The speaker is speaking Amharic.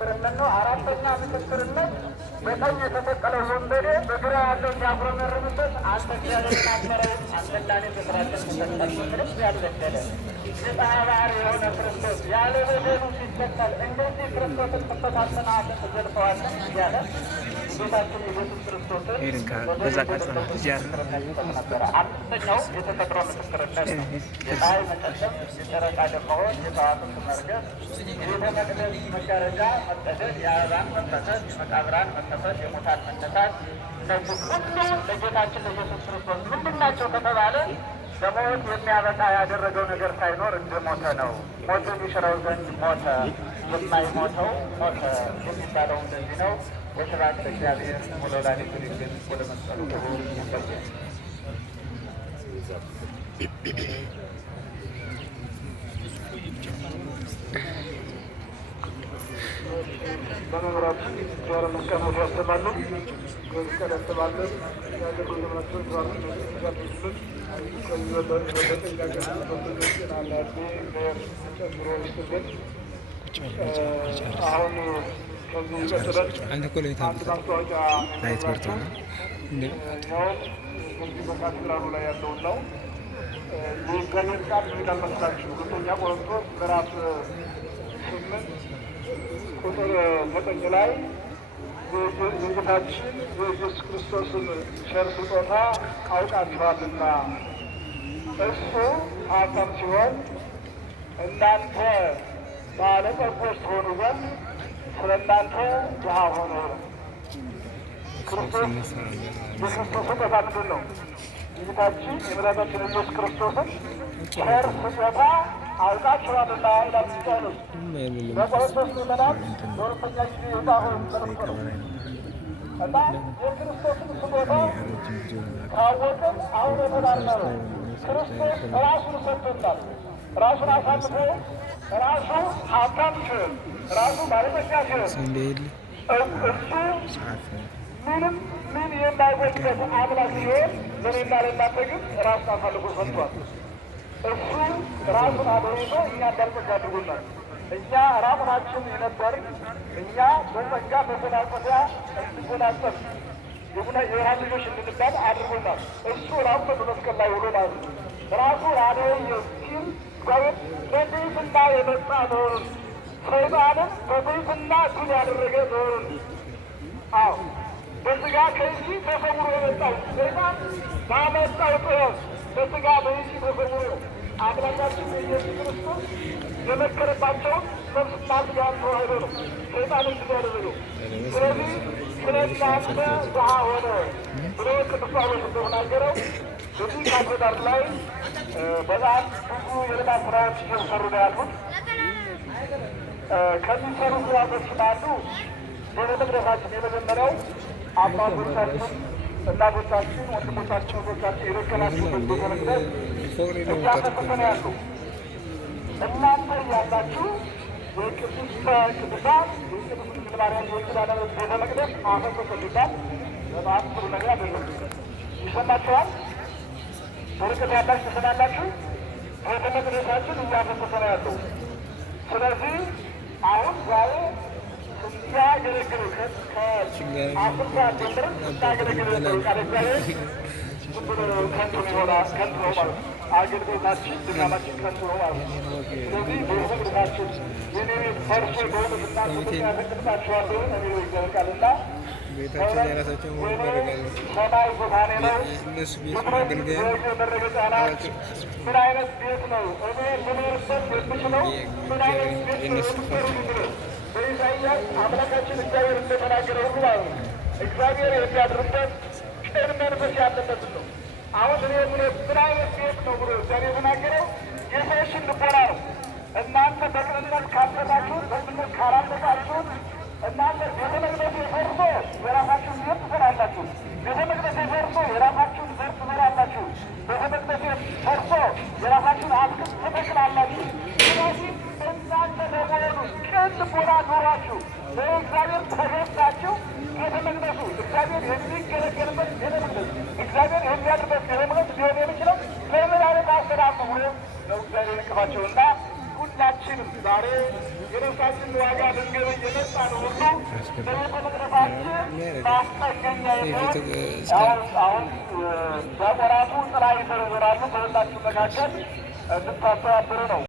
ምስክርነት ነው። አራተኛ ምስክርነት በቀኝ የተሰቀለው ወንበዴ በግራ ያለው ሲያጉረመርምበት አንተ እግዚአብሔርን አትፈራውም፣ አንተና እኔ በስራችን ተሰቀልን ምንም ያልበደለ የፀሐይ ባህር የሆነ ክርስቶስ ያለ በደሉ ሲሰቀል እንደዚህ ክርስቶስን ትፈታተናለህ፣ ትዘልፈዋለህ እያለ ጌታችን ኢየሱስ ክርስቶስን ነበረ። አምስተኛው የተፈጥሮ ምስክርነት ነው። የፀሐይ መጨለም፣ የጨረቃ ደም መሆን፣ የከዋክብት መርገፍ፣ የቤተ መቅደስ መጋረጃ መቀደድ፣ የአበባን መፈሰስ፣ የመቃብራን መከፈት፣ የሙታን መነሳት፣ እነዚህ ሁሉ ለጌታችን ለኢየሱስ ክርስቶስ ምንድን ናቸው ከተባለ ለሞት የሚያበቃ ያደረገው ነገር ሳይኖር እንደሞተ ነው። ሞትን ይሽረው ዘንድ ሞተ፣ የማይሞተው ሞተ የሚባለው እንደዚህ ነው። ወስብሐት ለእግዚአብሔር ወለወላዲቱ ድንግል ወለመስቀሉ ክቡር። በመምህራችን ዛሬ መስቀል ያስተማሉ መስቀል ያስተማሉ ያገሩ ዘመናቸውን ዛሬ አሁን ከዚህ ቀጥለን አንድ ማስታወቂያ ናቸው። እዚህ በካቴድራሉ ላይ ያለውን ነው። የእግዚአብሔር ቃል ይላል መስላችሁ ሁለተኛ ቆሮንቶስ ምዕራፍ 8 ቁጥር 9 ላይ የጌታችን የኢየሱስ ክርስቶስን ቸር ስጦታ አውቃችኋልና እሱ ሀብታም ሲሆን እናንተ ባለጠጎች ትሆኑ ዘንድ ስለ እናንተ ድሃ ሆነ። ክርስቶስ የክርስቶስ ስጦታ ምንድን ነው? የጌታችን የመድኃኒታችን ኢየሱስ ክርስቶስን ቸር ስጦታ አውቃችኋልና ይላል ጳውሎስ። በቆሮንቶስ ምዕመናን በሁለተኛ ጊዜ የጻፈው መልእክት ነው እና የክርስቶስን ስጦታ ካወቅን አሁን የተባልነው ክርስቶስ ራሱን ሰጥቶናል። ራሱን አሳልፎ ራሱ ሀብታም ሲሆን ራሱ ባለጠጋ ሲሆን እሱ ምንም ምን የማይጎድለት አምላክ ሲሆን ለእኔና ለእናንተ ግን ራሱን አሳልፎ ሰጥቷል። እሱ ራሱን አበይቶ እኛ እንዳልጠጋ አድርጎናል። እኛ ራቁታችን የነበርን እኛ በጸጋ መጎናጸፊያ እንድንጎናጸፍ የብርሃን ልጆች እንድንባል አድርጎናል። እሱ ራሱ በመስቀል ላይ ውሎ ማለት ነው። ራሱ አደየ ሲል እግዚአብሔር በትሕትና የመጣ መሆኑን ሰይጣንን በትሕትና ድል ያደረገ መሆኑን አዎ በስጋ ከዚህ ተሰውሮ የመጣው ሰይጣን ባመጣው ጥበብ በስጋ በዚህ ተሰውሮ አምላካችን ኢየሱስ ክርስቶስ የመከረባቸውን ነፍስና ስጋን ተዋህዶ ነው ሰይጣንን ድል ያደረገው። ስለዚህ ስለ እናንተ ድሃ ሆነ ብሎ ቅዱስ ጳውሎስ እንደተናገረው በዚህ ካቴድራል ላይ በጣም ብዙ የልማት ስራዎች እየተሰሩ ነው ያሉት። ከሚሰሩ ስራዎች አንዱ ቤተ መቅደሳችን የመጀመሪያው አባቶቻችን፣ እናቶቻችን፣ ወንድሞቻችን፣ ወቶቻችን የደከላችሁበት ቤተ መቅደስ እያፈሰሰ ነው ያሉ። እናንተ ያላችሁ የቅድስተ ቅዱሳን የቅድስት ድንግል ማርያም የኪዳነ ምሕረት ቤተ መቅደስ አፈሰሰ ሲባል በጣም ጥሩ ነገር አይደለም። ይሰማችኋል? በርቀት ያላችሁ ትሰማላችሁ? ቤተ መቅደሳችን እያፈሰሰ ነው ያለው። ስለዚህ አሁን ዛሬ ስታገለግሉ ከ10 ሰዓት ጀምረን ስታገለግሉ ቃለ እግዚአብሔር ዝም ብሎ ከንቱ ነው ማለት ነው። አገልግሎታችን ድካማችን ከንቱ ነው ማለት ነው። ስለዚህ ቤተ መቅደሳችን የኔ ቤት ፈርሶ በሆነ ስናስበት ያፈቅድባችኋለሁ የሚለው እግዚአብሔር ቃልና ቤታችን የራሳቸው ሰማይ ዙፋኔ ነው፣ መረገጫ ናት። ምን አይነት ቤት ነው እኔ ልኖርበት የምችለው? ምን አይነት ቤት ነው የምትሰሩ ብሎ በኢሳይያስ አምላካችን እግዚአብሔር እንደተናገረ ሁሉ ማለት ነው። እግዚአብሔር የሚያድርበት ቅን መንፈስ ያለበት ነው። አሁን እኔ ምን አይነት ቤት ነው ብሎ እግዚአብሔር የተናገረው የሰዎችን ልቦና ነው። እናንተ በቅንነት ካሰባችሁት፣ በቅንነት ካላመጣችሁት እናንተ ቤተ መቅደስ ፈርሶ የራሳችሁን ዘር ትዘራላችሁ። ቤተ መቅደስ ፈርሶ የራሳችሁን ዘር ትዘራላችሁ። ቤተ መቅደስ ፈርሶ የራሳችሁን አትክልት ትተክላላችሁ። ስለዚህ እናንተ ለመሆኑ ቅን ልቦና ኖራችሁ ለእግዚአብሔር ተገዝታችሁ ቤተ መቅደሱ እግዚአብሔር የሚገለገልበት ቤተ መቅደስ እግዚአብሔር የሚያድርበት ቤተ መቅደስ ሊሆን የሚችለው ለምን አይነት አሰራር ነው ብሎ ነው እግዚአብሔር የነቀፋቸውና ሁላችንም ዛሬ የነፍሳችን ዋጋ ልንገበይ የመጣ ነው በቤተ መቅደሳችን ማስጠገኛ የሚሆን አሁን በቆራቱ ጥላ ይዘረዝራሉ። በሁላችሁ መካከል እንድታስተባብሩ ነው።